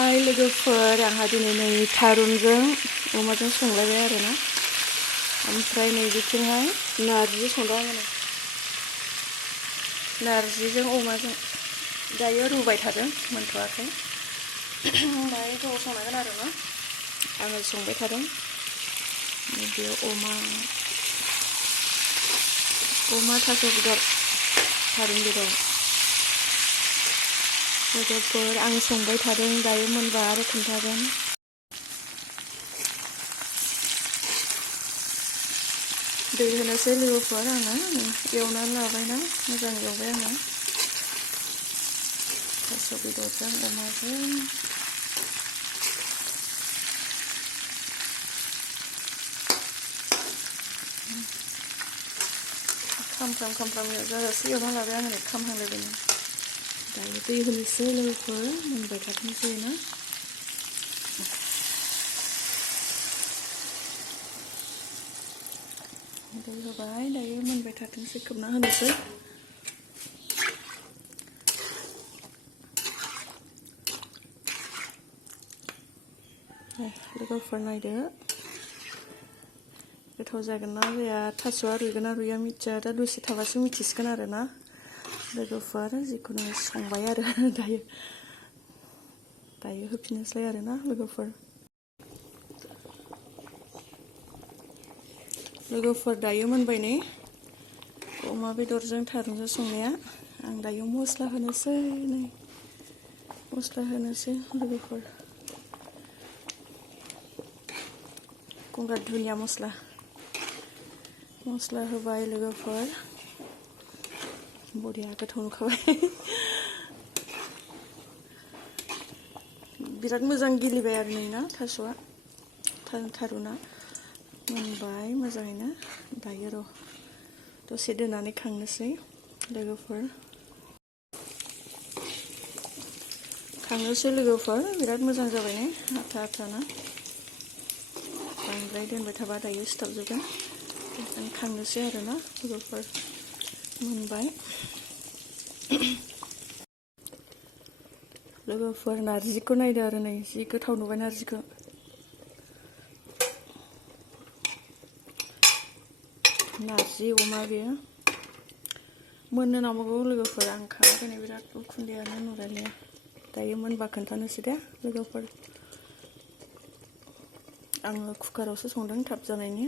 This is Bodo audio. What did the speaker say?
हाय लोगोफोर, आंहा दिनै नै थारुनजों अमाजों संलायबाय आरोना। ओमफ्राय नै बिथिंहाय नारजि संदों आङो। नारजिजों अमाजों दायो रुबाय थादों, मोनथ'वाखै। दायो गोबाव संनांगोन आरोना, आङो संबाय थादों। बेयाव अमा थास' बेदर, थारुन बेदरफोर आं संबाय थादों, दायो मोनबा आरो खोन्थागोन। दै होनोसै लोगोफोर, आङो एवनानै लाबायना, मोजां एवबाय आङो थास' बेदरजों अमाजों। खामफ्राम जाजासे एवना लाबाय आङो, खामहांलायबायनो। दायो दै होनोसै लोगोफोर, मोनबाय थाथोंसै ना। दै होबाय, दायो मोनबाय थाथोंसै, खोबना होनोसै। लोगोफोर नायदो, गोथाव जागोन ना जाया, थास'आ रुइगोन ना रुइया मिथिया, दा दसे थाबासो मिथिसिगोन आरोना लोगोफोर। जिखुनु संबाय आरो दायो होफिननोसै आरोना लोगोफोर दायो मोनबाय नै अमा बेदरजों थारुनजों संनाया। आं दायो मस्ला होनोसै लोगोफोर। गंगार दुन्दिया मस्ला होबाय लोगोफोर। बरिया गोथाव नुखाबाय। बिराद मोजां गिलिबाय आरो नै ना थास'आ, थारुना मोनबाय मोजाङैनो। दायो र' दसे दोननानै खांनोसै लोगोफोर। बिराद मोजां जाबाय ने, आथा बांद्राय दोनबाय थाबा दायो सिथाबजोबगोन। ओंखायनो खांनोसै आरोना लोगोफोर, मोनबाय। लोगोफोर नारजिखौ नायदो आरो नै, जि गोथाव नुबाय नारजिखौ। नारजि अमा बेयो मोननो नांबावगौ लोगोफोर, आं खाङाखै बिराद उखुन्दैयानो नुलायलाया। दायो मोनबा खोन्थानोसै दे लोगोफोर। आङो कुकारावसो संदों थाब जानायनि।